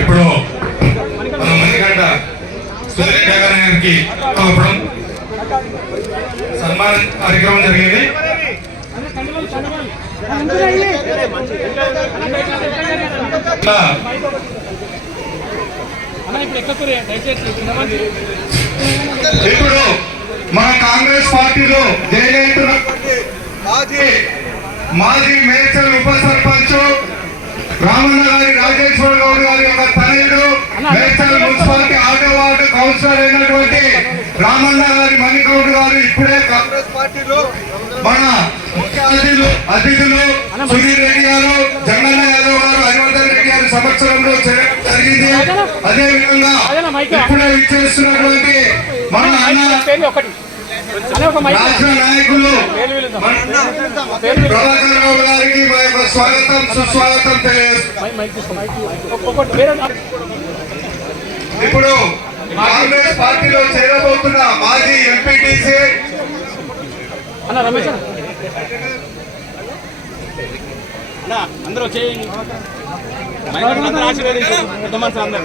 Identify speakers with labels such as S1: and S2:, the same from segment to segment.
S1: ఇప్పుడు మన మణికంఠ సురేఖ గారికి పంపడం సన్మాన కార్యక్రమం జరిగింది. ఇప్పుడు మన కాంగ్రెస్ పార్టీలో జయజయంతున్నటువంటి మాజీ మాజీ మేడ్చల్ ఉప సర్పంచ్ రామన్న గారి రాజేశ్వర గౌడ్ గారి యొక్క తనయుడు Medchal municipality auto ward councillor అయినటువంటి రామన్న గారి మణిగౌడ్ గారు ఇప్పుడే కాంగ్రెస్ పార్టీలో మన ముఖ్య అతిథులు అతిథులు సుధీర్ రెడ్డి గారు జగన్న యాదవ్ గారు హరివర్ధన్ రెడ్డి గారి సంవత్సరంలో చేయడం జరిగింది. అదే విధంగా ఇప్పుడే ఇచ్చేస్తున్నటువంటి మన అన్న రాష్ట్ర నాయకులు ప్రభాకర్ రావు గారికి మా యొక్క స్వాగతం సుస్వాగతం తెలియజేస్తున్నాం ఇప్పుడు కాంగ్రెస్ పార్టీలో చేరబోతున్న మాజీ ఎంపీటీసీ.
S2: అన్న రమేష్ అన్న. అన్న అందరూ వచ్చేయండి అందరూ ఆశీర్వదించు. పెద్ద అందరూ.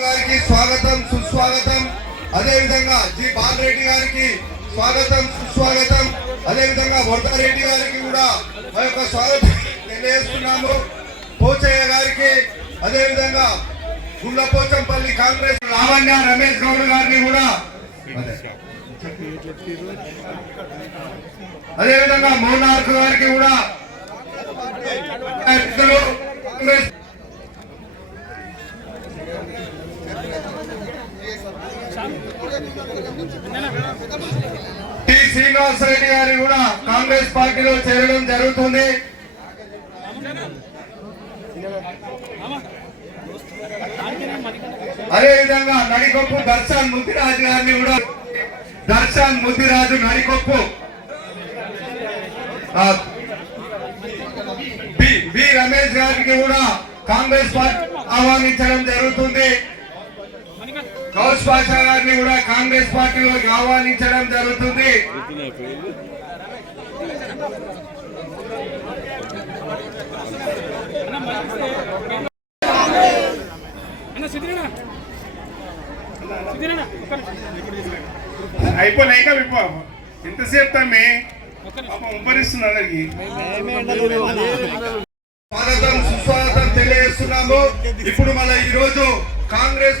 S1: గారికి స్వాగతం సుస్వాగతం. అదే విధంగా జి. బాలరెడ్డి గారికి స్వాగతం సుస్వాగతం. అదే విధంగా వరదారెడ్డి గారికి కూడా మా యొక్క స్వాగతం తెలియజేస్తున్నాము. పోచయ్య గారికి అదే విధంగా గుండ్లపోచంపల్లి కాంగ్రెస్ లావణ్య రమేష్ గౌడ్ గారిని కూడా అదే. విధంగా మోనార్క్ గారికి కూడా కాంగ్రెస్ టి శ్రీనివాస్ రెడ్డి గారి కూడా కాంగ్రెస్ పార్టీలో చేరడం జరుగుతుంది. అదేవిధంగా నడికొప్పు దర్శన్ ముద్దిరాజు గారిని కూడా దర్శన్ ముద్దిరాజు నడికొప్పు. బి రమేష్ గారికి కూడా కాంగ్రెస్ పార్టీ ఆహ్వానించడం జరుగుతుంది. కౌశ్ పాషా గారిని కూడా కాంగ్రెస్ పార్టీలోకి ఆహ్వానించడం జరుగుతుంది.
S2: అన్న
S3: విప్పు. ఎంతసేపు తమ్మి? పాపం అందరికి.
S1: స్వాగతం సుస్వాగతం తెలియజేస్తున్నాము. ఇప్పుడు మన ఈ రోజు కాంగ్రెస్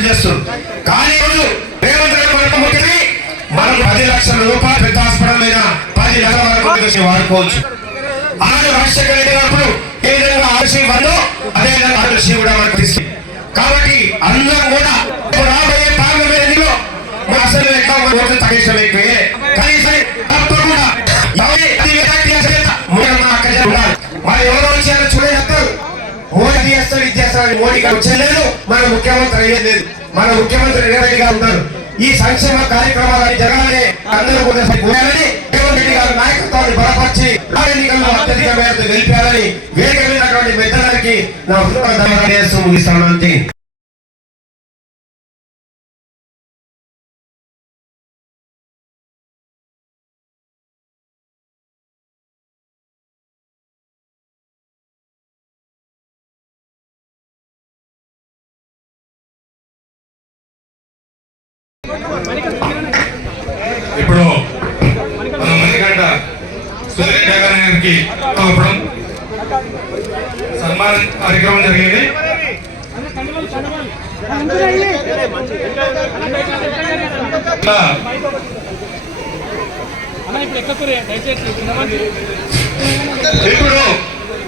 S4: చేస్తారు కానీ ఈరోజు రేవంత్ రెడ్డి ముఖ్యమంత్రి మనకు పది లక్షల రూపాయలు పెద్ద హాస్పిటల్ మీద పది వరకు వాడుకోవచ్చు. ఆయన రాజశేఖర రెడ్డి గారు ఏ విధంగా ఆలస్యం అదే విధంగా ఆలస్యం కూడా మనకు కాబట్టి అందరం కూడా రాబోయే మోడీ గారు వచ్చేది లేదు మన ముఖ్యమంత్రి అయ్యేది లేదు. మన ముఖ్యమంత్రి రేవంత్ గారు ఉన్నారు. ఈ సంక్షేమ కార్యక్రమాలు జరగాలని అందరూ కూడా కోరాలని రేవంత్ రెడ్డి గారు నాయకత్వాన్ని బలపరిచి ఎన్నికల్లో అత్యధిక మేరకు గెలిపాలని వేగమైనటువంటి వెళ్ళినటువంటి నా హృదయ ముగిస్తాను అంతే
S1: సురేఖ గారికి పంపడం సన్మాన కార్యక్రమం జరిగింది.
S2: ఇప్పుడు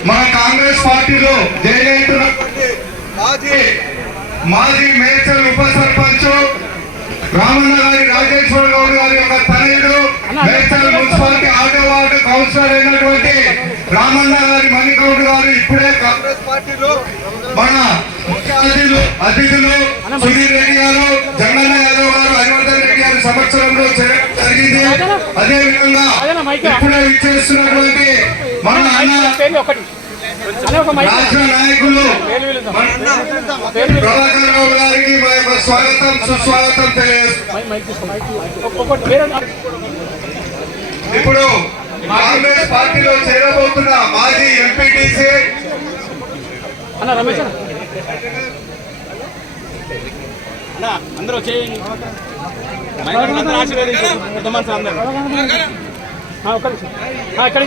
S1: మన కాంగ్రెస్ పార్టీలో జయజయంతున్నటువంటి మాజీ మాజీ మేడ్చల్ ఉప సర్పంచ్ రామన్న గారి రాజేశ్వర గౌడ్ గారి యొక్క తనయుడు Medchal municipality auto ward councillor అయినటువంటి రామన్న గారి మణిగౌడ్ గారు ఇప్పుడే కాంగ్రెస్ పార్టీలో మన ముఖ్య అతిథులు అతిథులు సుధీర్ రెడ్డి గారు జగనన్న యాదవ్ గారు హరివర్ధన్ రెడ్డి గారి సంవత్సరంలో జరిగింది. అదే విధంగా ఇప్పుడే ఇచ్చేస్తున్నటువంటి మన అన్న రాష్ట్ర నాయకులు ప్రభాకర్ రావు గారికి స్వాగతం సుస్వాగతం ఇప్పుడు కాంగ్రెస్ పార్టీలో చేరబోతున్న మాజీ ఎంపీటీసీ
S2: అన్న రమేష్ అన్న. అన్న అందరూ చేయండి. మైక్ అందరూ ఆశీర్వదించు. పెద్ద మనుషులు అందరూ ఆ, ఒక్క నిమిషం ఆ, ఇక్కడ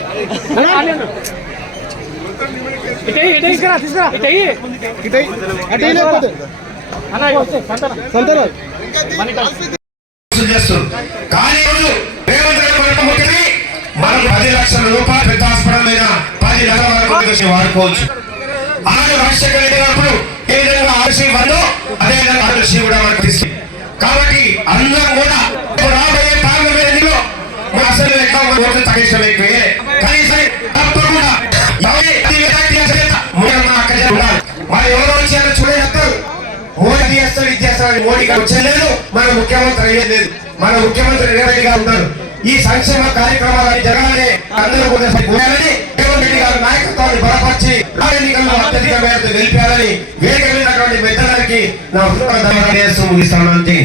S4: మన ముఖ్యమంత్రి మనకు పది లక్షల రూపాయలు పెద్ద హాస్పిటల్ మీద పది లక్షల వరకు చేసి వాడుకోవచ్చు. ఆనాడు రాజశేఖర రెడ్డి గారు ఏ విధంగా ఆర్సీ వందో అదే విధంగా ఆర్సీ కూడా మనకు తీసుకు కాబట్టి అందరం కూడా ఇది చేస్తాడు లేదు మన ముఖ్యమంత్రి అయ్యేది లేదు. మన ముఖ్యమంత్రి రేవంత్ గారు ఉన్నారు. ఈ సంక్షేమ కార్యక్రమాలు జరగాలని అందరూ కూడా కోరాలని రేవంత్ రెడ్డి గారి నాయకత్వాన్ని బలపరిచి ఎన్నికల్లో అత్యధిక మేరకు గెలిపాలని వేగమైనటువంటి వెళ్ళినటువంటి నా హృదయ ధన్యవాదాలు. ముగిస్తాను అంతే